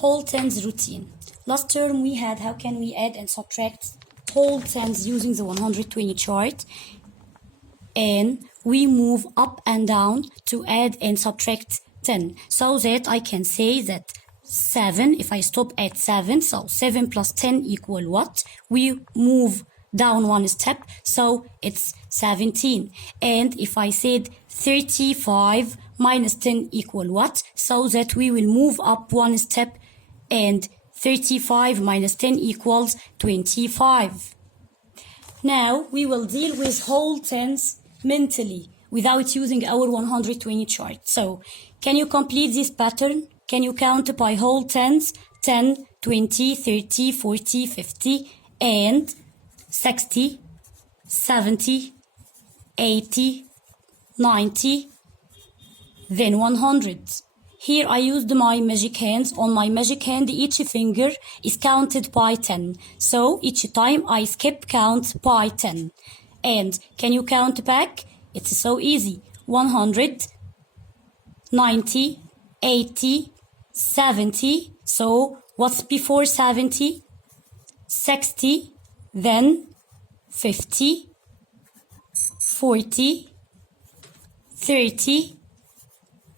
Whole tens routine. Last term we had how can we add and subtract whole tens using the 120 chart, and we move up and down to add and subtract 10, so that I can say that 7, if I stop at 7, so 7 plus 10 equal what? We move down one step, so it's 17. And if I said 35 minus 10 equal what? So that we will move up one step, and 35 minus 10 equals 25. Now we will deal with whole tens mentally without using our 120 chart. So can you complete this pattern? Can you count by whole tens? 10, 20, 30, 40, 50, and 60, 70, 80, 90, then 100. Here I used my magic hands. On my magic hand, each finger is counted by 10. So each time I skip count by 10. And can you count back? It's so easy. 100, 90, 80, 70. So what's before 70? 60, then 50, 40, 30,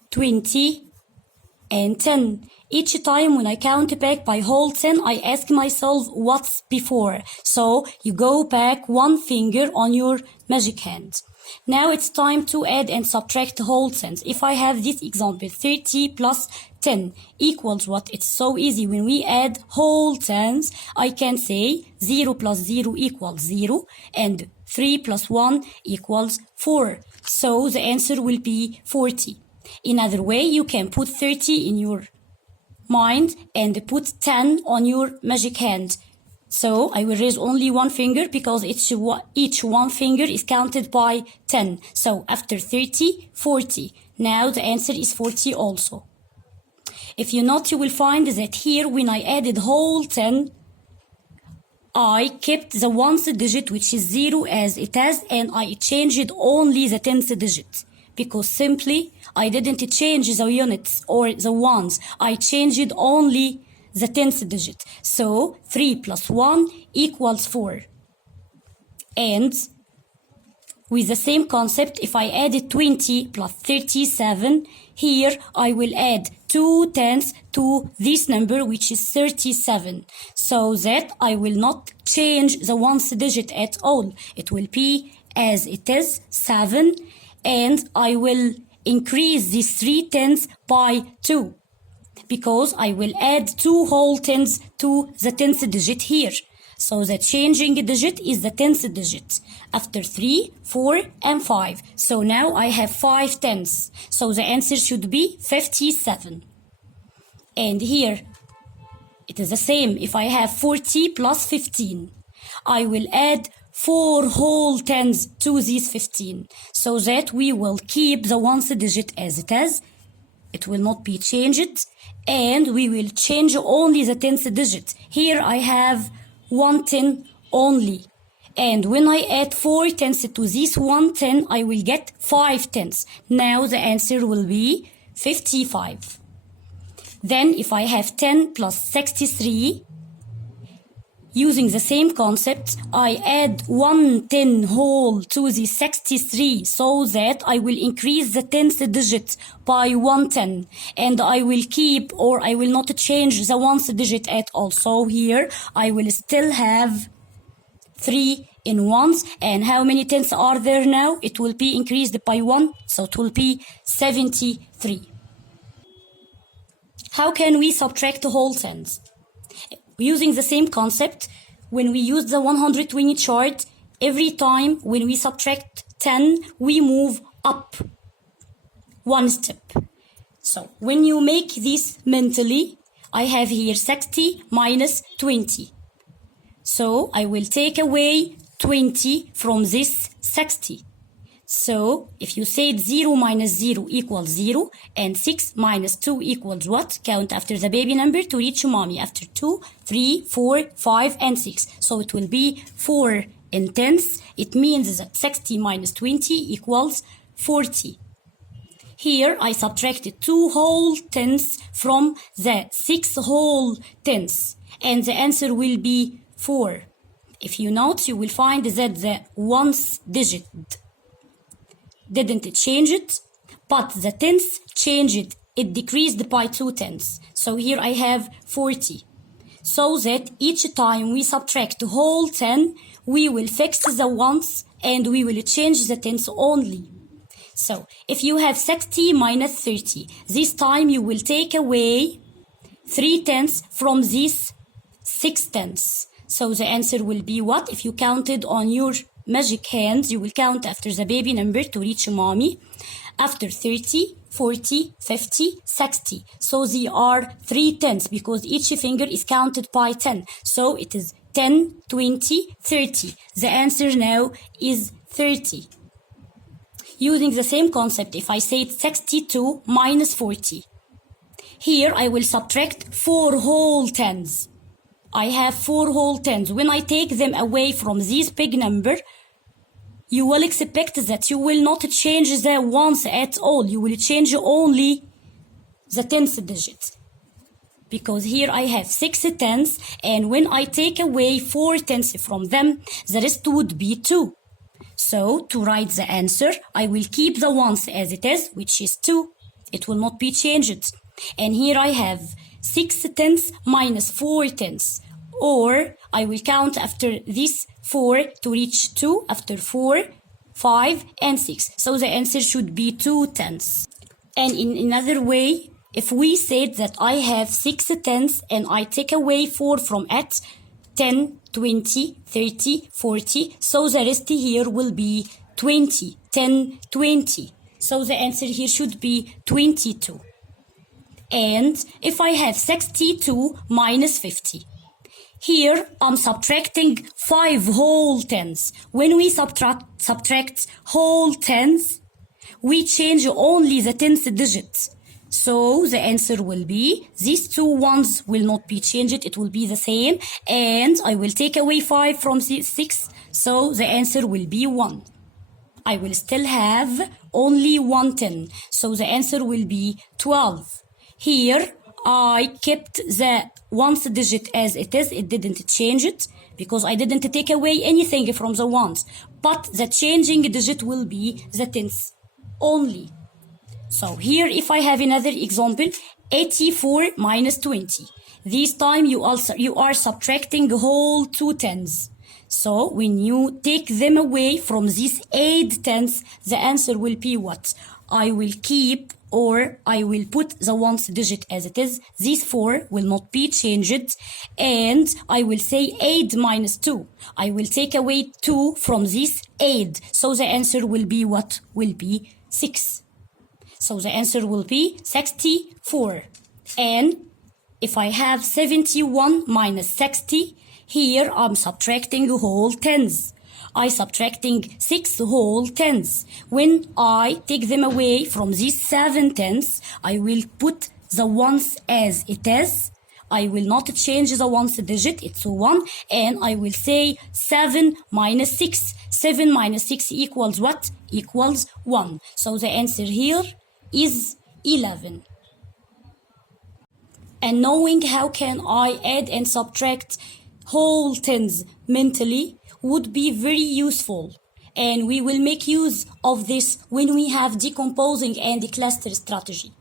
20, and 10. Each time when I count back by whole 10, I ask myself what's before. So you go back one finger on your magic hand. Now it's time to add and subtract whole tens. If I have this example, 30 plus 10 equals what? It's so easy. When we add whole tens, I can say 0 plus 0 equals 0, and 3 plus 1 equals 4. So the answer will be 40. Another way, you can put 30 in your mind and put 10 on your magic hand. So I will raise only one finger because each one finger is counted by 10. So after 30, 40. Now the answer is 40 also. If you note, you will find that here when I added whole 10, I kept the ones digit, which is 0, as it is, and I changed only the 10th digit. Because simply I didn't change the units or the ones. I changed only the 10th digit. So 3 plus 1 equals 4. And with the same concept, if I added 20 plus 37, here I will add 2 tenths to this number, which is 37. So that I will not change the ones digit at all. It will be as it is, 7. And I will increase this 3 tenths by 2 because I will add 2 whole tens to the 10th digit here. So the changing digit is the 10th digit after 3, 4, and 5. So now I have 5 tenths. So the answer should be 57. And here it is the same. If I have 40 plus 15, I will add 4 whole tens to these 15, so that we will keep the ones digit as it is. It will not be changed, and we will change only the 10th digit. Here I have 1 10 only, and when I add 4 tenths to this 1 10, I will get 5 tenths. Now the answer will be 55. Then if I have 10 plus 63, using the same concept, I add 1 10 whole to the 63, so that I will increase the 10th digit by 1 10, and I will keep, or I will not change the 1st digit at all. So here I will still have 3 in ones, and how many tenths are there now? It will be increased by 1, so it will be 73. How can we subtract whole tens? Using the same concept, when we use the 120 chart, every time when we subtract 10, we move up one step. So when you make this mentally, I have here 60 minus 20. So I will take away 20 from this 60. So if you said 0 minus 0 equals 0, and 6 minus 2 equals what? Count after the baby number to reach mommy. After 2, 3, 4, 5, and 6. So it will be 4 in tenths. It means that 60 minus 20 equals 40. Here I subtracted 2 whole tenths from the 6 whole tenths, and the answer will be 4. If you note, you will find that the ones digit didn't change it, but the tenths changed. It decreased by 2 tenths. So here I have 40. So that each time we subtract whole 10, we will fix the ones and we will change the tenths only. So if you have 60 minus 30, this time you will take away 3 tenths from these 6 tenths. So the answer will be what? If you counted on your magic hands, you will count after the baby number to reach mommy. After 30, 40, 50, 60. So they are 3 tenths because each finger is counted by 10. So it is 10, 20, 30. The answer now is 30. Using the same concept, if I say 62 minus 40. Here I will subtract 4 whole tens. I have 4 whole tens. When I take them away from this big number, you will expect that you will not change the ones at all. You will change only the tenth digit. Because here I have 6 tenths, and when I take away 4 tenths from them, the rest would be 2. So to write the answer, I will keep the ones as it is, which is 2. It will not be changed. And here I have 6 tenths minus 4 tenths. Or I will count after this 4 to reach 2, after 4, 5, and 6. So the answer should be 2 tenths. And in another way, if we said that I have 6 tenths and I take away 4 from it, 10, 20, 30, 40, so the rest here will be 20, 10, 20. So the answer here should be 22. And if I have 62 minus 50, here I'm subtracting 5 whole tens. When we subtract whole tens, we change only the tenth digit. So the answer will be, these 2 ones will not be changed, it will be the same, and I will take away 5 from 6, so the answer will be 1. I will still have only 1 10, so the answer will be 12. Here I kept the ones digit as it is, it didn't change it, because I didn't take away anything from the ones, but the changing digit will be the tenths only. So here if I have another example, 84 minus 20. This time you are subtracting whole 2 tenths. So when you take them away from these 8 tenths, the answer will be what? I will keep, or I will put the ones digit as it is. These 4 will not be changed, and I will say 8 minus 2. I will take away 2 from this 8. So the answer will be what? Will be 6. So the answer will be 64. And if I have 71 minus 60, here I'm subtracting whole tens. I subtracting 6 whole tens. When I take them away from these 7 tenths, I will put the ones as it is. I will not change the ones digit, it's 1, and I will say 7 minus 6. 7 minus 6 equals what? Equals 1. So the answer here is 11. And knowing how can I add and subtract whole tens mentally would be very useful, and we will make use of this when we have decomposing and cluster strategy.